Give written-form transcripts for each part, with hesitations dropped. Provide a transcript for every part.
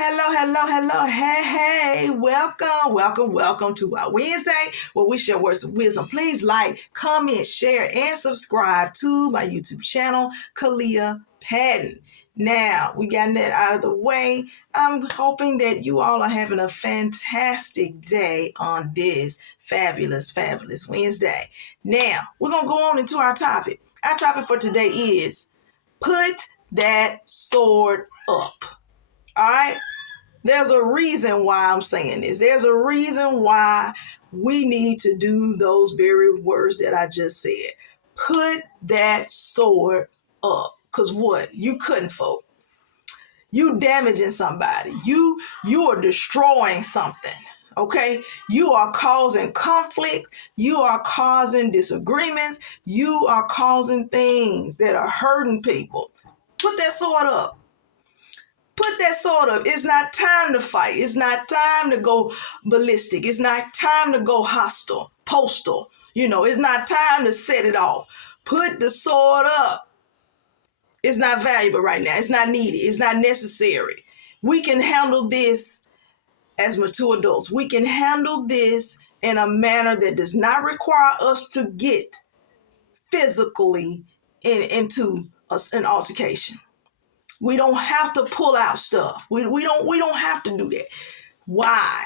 Hello. Hey. Welcome to our Wednesday where we share words of wisdom. Please like, comment, share, and subscribe to my YouTube channel, Kalia Patton. Now, we got that out of the way. I'm hoping that you all are having a fantastic day on this fabulous Wednesday. Now, we're going to go on into our topic. Our topic for today is put that sword up. All right? There's a reason why I'm saying this. There's a reason why we need to do those very words that I just said. Put that sword up. Because what? You couldn't, folk. You damaging somebody. You are destroying something. Okay? You are causing conflict. You are causing disagreements. You are causing things that are hurting people. Put that sword up. Put that sword up. It's not time to fight. It's not time to go ballistic. It's not time to go hostile, postal. It's not time to set it off. Put the sword up. It's not valuable right now. It's not needed. It's not necessary. We can handle this as mature adults. We can handle this in a manner that does not require us to get physically into an altercation. We don't have to pull out stuff. We don't have to do that. Why?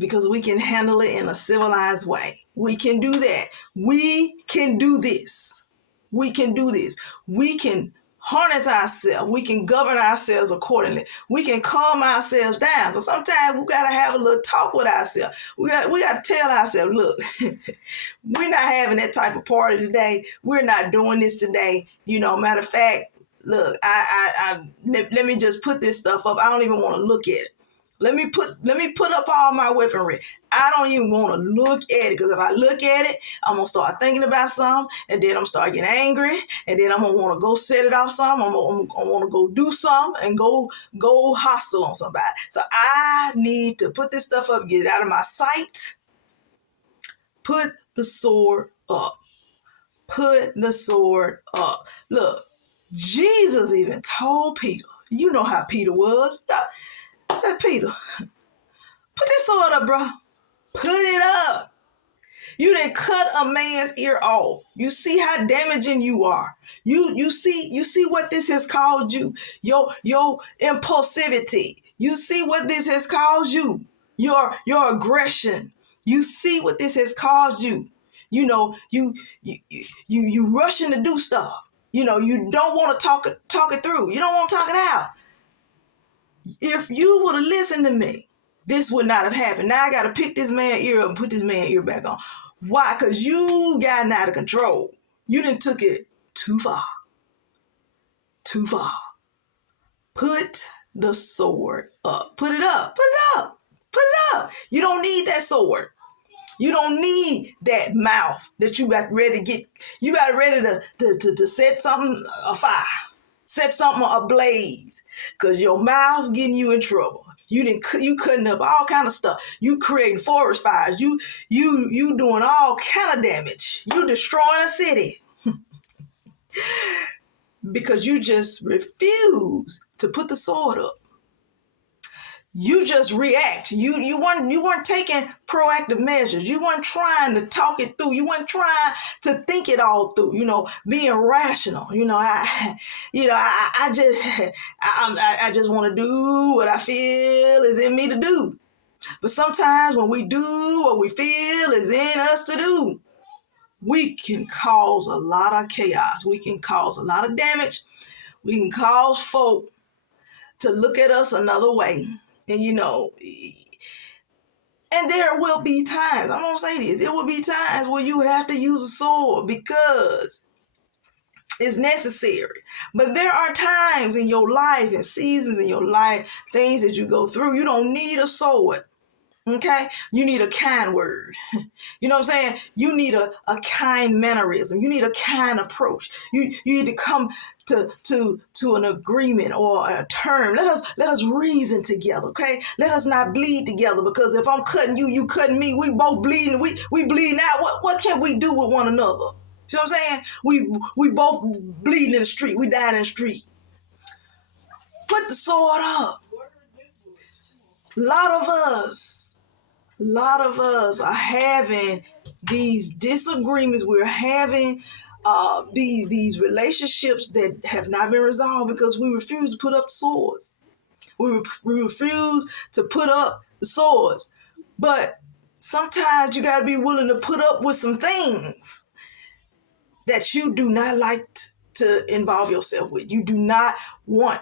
Because we can handle it in a civilized way. We can do that. We can do this. We can do this. We can harness ourselves. We can govern ourselves accordingly. We can calm ourselves down. Because sometimes we got to have a little talk with ourselves. We got to tell ourselves, look, we're not having that type of party today. We're not doing this today. Matter of fact, look, let me just put this stuff up. I don't even want to look at it. Let me put up all my weaponry. I don't even want to look at it, because if I look at it, I'm going to start thinking about something, and then I'm going to start getting angry, and then I'm going to want to go set it off something. I'm going to want to go do something and go hostile on somebody. So I need to put this stuff up, get it out of my sight. Put the sword up. Put the sword up. Look. Jesus even told Peter, you know how Peter was. Said, Peter, put this sword up, bro. Put it up. You done cut a man's ear off. You see how damaging you are. You see what this has caused you. Your impulsivity. You see what this has caused you. Your aggression. You see what this has caused you. You rushing to do stuff. You don't want to talk it through. You don't want to talk it out. If you would have listened to me, this would not have happened. Now I got to pick this man's ear up and put this man's ear back on. Why? Because you gotten out of control. You done took it too far. Too far. Put the sword up. Put it up. Put it up. Put it up. You don't need that sword. You don't need that mouth that you got ready to get. You got ready to set something afire, set something ablaze, because your mouth getting you in trouble. You cutting up all kind of stuff. You creating forest fires. You doing all kind of damage. You destroying a city because you just refuse to put the sword up. You just react. You weren't taking proactive measures. You weren't trying to talk it through. You weren't trying to think it all through. Being rational. I just want to do what I feel is in me to do. But sometimes when we do what we feel is in us to do, we can cause a lot of chaos. We can cause a lot of damage. We can cause folk to look at us another way. And and there will be times, I'm going to say this, there will be times where you have to use a sword because it's necessary. But there are times in your life and seasons in your life, things that you go through, you don't need a sword. Okay? You need a kind word. You know what I'm saying? You need a kind mannerism. You need a kind approach. You need to come to an agreement or a term. Let us reason together, okay? Let us not bleed together, because if I'm cutting you, you cutting me, we both bleeding, we bleeding out. What can we do with one another? See what I'm saying? We both bleeding in the street. We dying in the street. Put the sword up. A lot of us are having these disagreements. We're having these relationships that have not been resolved because we refuse to put up swords. We refuse to put up the swords. But sometimes you got to be willing to put up with some things that you do not like to involve yourself with. You do not want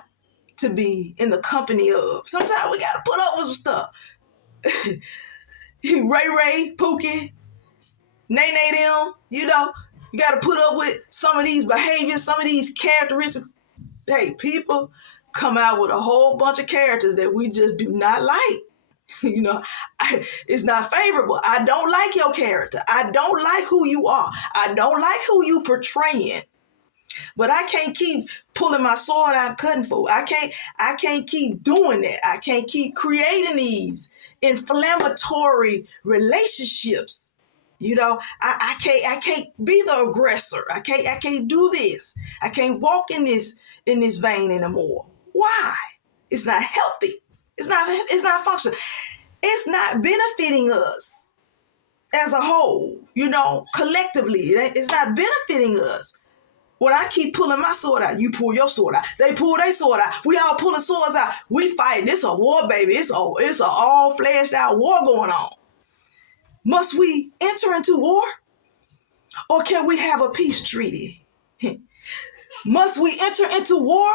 to be in the company of. Sometimes we got to put up with some stuff. Ray, Pookie, Nay, them, you got to put up with some of these behaviors, some of these characteristics. Hey, people come out with a whole bunch of characters that we just do not like. It's not favorable. I don't like your character. I don't like who you are. I don't like who you portraying. But I can't keep pulling my sword out cutting for. I can't keep doing that. I can't keep creating these inflammatory relationships. I can't be the aggressor. I can't do this. I can't walk in this vein anymore. Why? It's not healthy. It's not functional. It's not benefiting us as a whole, collectively. It's not benefiting us. When I keep pulling my sword out, you pull your sword out. They pull their sword out. We all pulling swords out. We fight. This a war, baby. It's a all fleshed out war going on. Must we enter into war? Or can we have a peace treaty? Must we enter into war?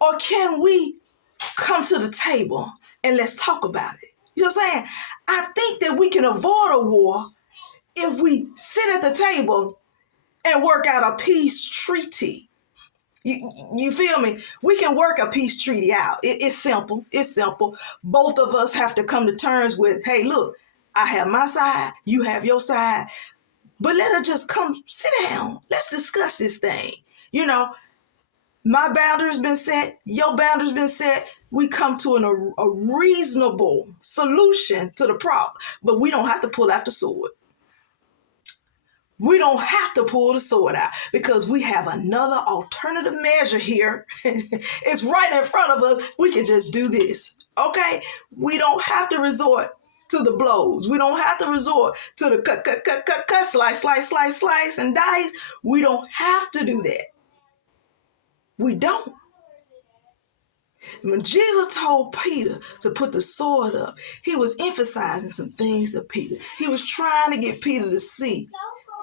Or can we come to the table and let's talk about it? You know what I'm saying? I think that we can avoid a war if we sit at the table and work out a peace treaty. You feel me? We can work a peace treaty out. It's simple. It's simple. Both of us have to come to terms with, hey, look, I have my side, you have your side, but let us just come sit down. Let's discuss this thing. My boundary's been set, your boundary's been set. We come to a reasonable solution to the problem, but we don't have to pull out the sword. We don't have to pull the sword out because we have another alternative measure here. It's right in front of us. We can just do this, okay? We don't have to resort to the blows. We don't have to resort to the cut, slice, and dice. We don't have to do that. We don't. When Jesus told Peter to put the sword up, he was emphasizing some things to Peter. He was trying to get Peter to see,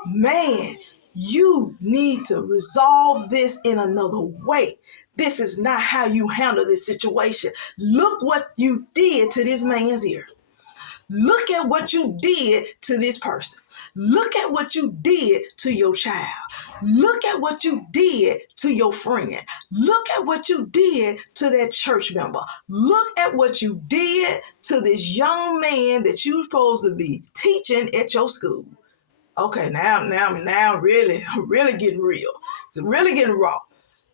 man, you need to resolve this in another way. This is not how you handle this situation. Look what you did to this man's ear. Look at what you did to this person. Look at what you did to your child. Look at what you did to your friend. Look at what you did to that church member. Look at what you did to this young man that you're supposed to be teaching at your school. Okay, now really getting real. Really getting raw.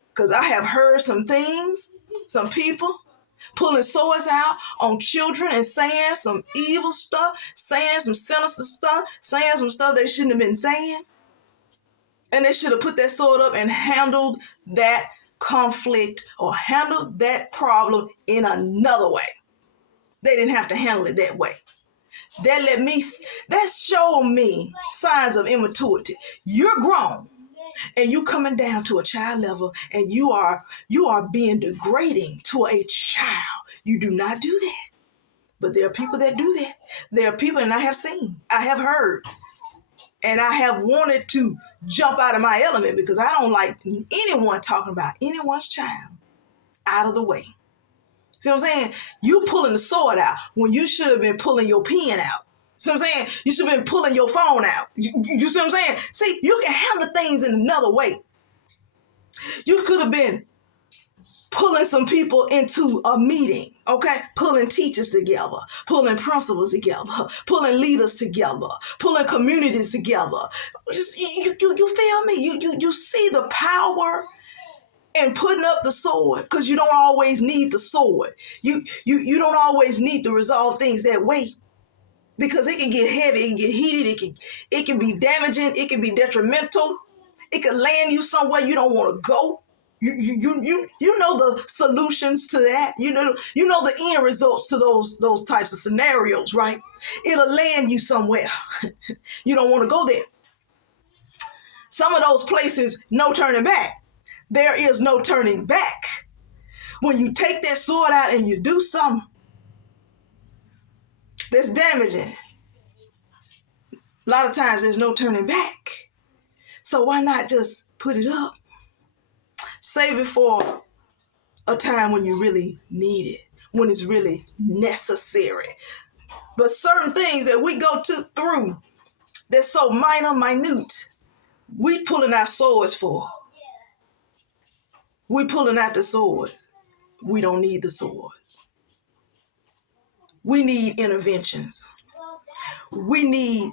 Because I have heard some things, some people pulling swords out on children and saying some evil stuff, saying some sinister stuff, saying some stuff they shouldn't have been saying. And they should have put that sword up and handled that conflict or handled that problem in another way. They didn't have to handle it that way. That showed me signs of immaturity. You're grown and you coming down to a child level and you are being degrading to a child. You do not do that. But there are people that do that. There are people, and I have seen, I have heard, and I have wanted to jump out of my element because I don't like anyone talking about anyone's child out of the way. See what I'm saying? You pulling the sword out when you should have been pulling your pen out. See what I'm saying? You should have been pulling your phone out. You see what I'm saying? See, you can handle things in another way. You could have been pulling some people into a meeting, okay? Pulling teachers together, pulling principals together, pulling leaders together, pulling communities together. Just, you feel me? You see the power in putting up the sword, because you don't always need the sword. You don't always need to resolve things that way, because it can get heavy, it can get heated, it can be damaging, it can be detrimental, it can land you somewhere you don't want to go. You know the solutions to that. You know the end results to those types of scenarios, right? It'll land you somewhere. You don't want to go there. Some of those places, no turning back. There is no turning back. When you take that sword out and you do something that's damaging, a lot of times there's no turning back. So why not just put it up? Save it for a time when you really need it, when it's really necessary. But certain things that we go through that's so minute, we pulling our swords for. We pulling out the swords. We don't need the swords. We need interventions. We need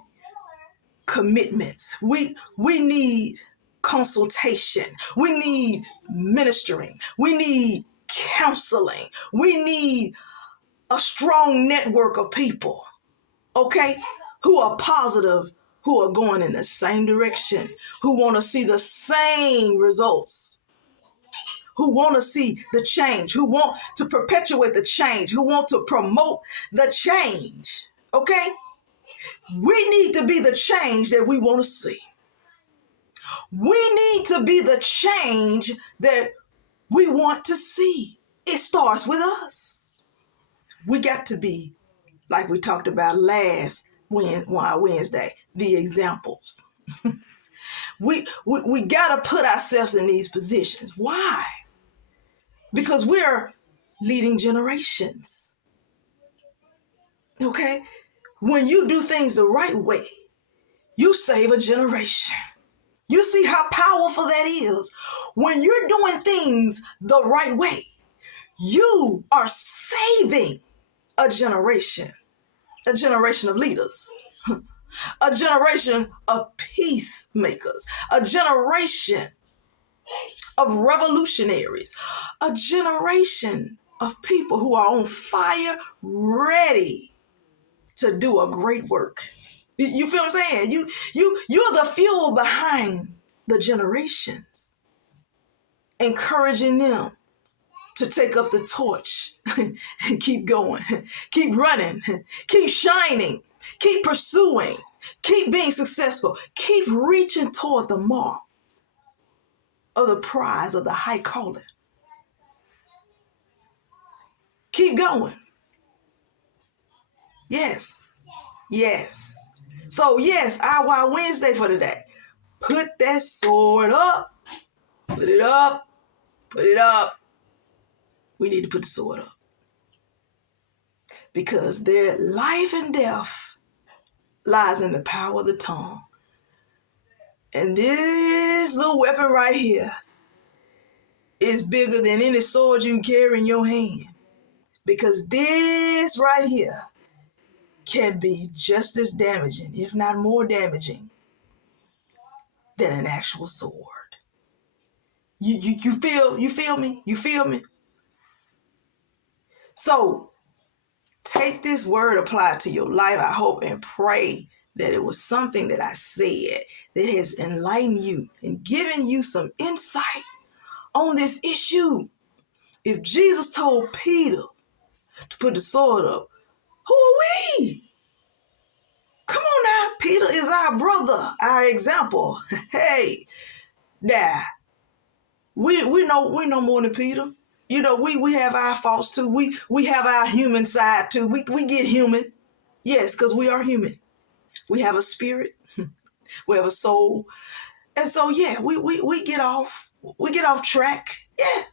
commitments. We need consultation. We need ministering. We need counseling. We need a strong network of people, okay, who are positive, who are going in the same direction, who want to see the same results, who want to see the change, who want to perpetuate the change, who want to promote the change, okay? We need to be the change that we want to see. We need to be the change that we want to see. It starts with us. We got to be, like we talked about last Wednesday, the examples. We got to put ourselves in these positions. Why? Because we're leading generations. Okay? When you do things the right way, you save a generation. You see how powerful that is. When you're doing things the right way, you are saving a generation of leaders, a generation of peacemakers, a generation of revolutionaries, a generation of people who are on fire, ready to do a great work. You feel what I'm saying? You're the fuel behind the generations, encouraging them to take up the torch and keep going, keep running, keep shining, keep pursuing, keep being successful, keep reaching toward the mark of the prize of the high calling. Keep going. Yes. Yes. So yes, our Wednesday for today. Put that sword up. Put it up. Put it up. We need to put the sword up. Because their life and death lies in the power of the tongue. And this little weapon right here is bigger than any sword you can carry in your hand. Because this right here can be just as damaging, if not more damaging, than an actual sword. You feel me? You feel me? So take this word, apply it to your life. I hope and pray that it was something that I said that has enlightened you and given you some insight on this issue. If Jesus told Peter to put the sword up, who are we? Come on now. Peter is our brother, our example. Hey, now, we know more than Peter. You know, we have our faults too. We have our human side too. We get human. Yes, because we are human. We have a spirit. We have a soul. And so, yeah, we get off. We get off track.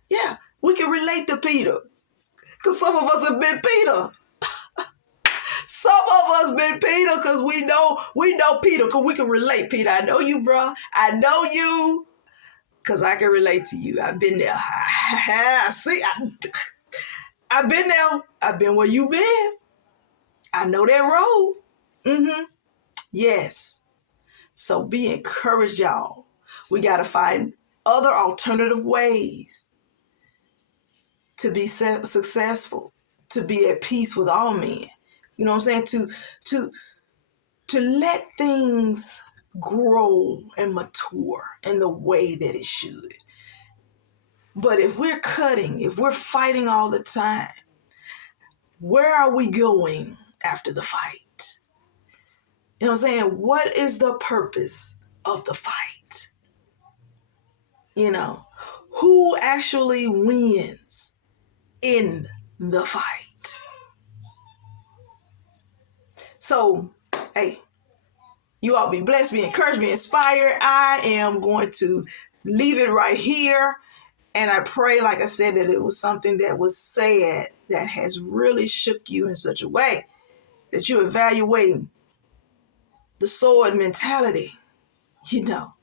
Yeah. We can relate to Peter. Because some of us have been Peter. Some of us been Peter because we know Peter because we can relate. Peter, I know you, bro. I know you because I can relate to you. I've been there. See, I've been there. I've been where you been. I know that road. Yes. So be encouraged, y'all. We got to find other alternative ways to be successful, to be at peace with all men. You know what I'm saying? To let things grow and mature in the way that it should. But if we're cutting, if we're fighting all the time, where are we going after the fight? You know what I'm saying? What is the purpose of the fight? You know, who actually wins in the fight? So, hey, you all be blessed, be encouraged, be inspired. I am going to leave it right here. And I pray, like I said, that it was something that was said that has really shook you in such a way that you're evaluating the sword mentality, you know,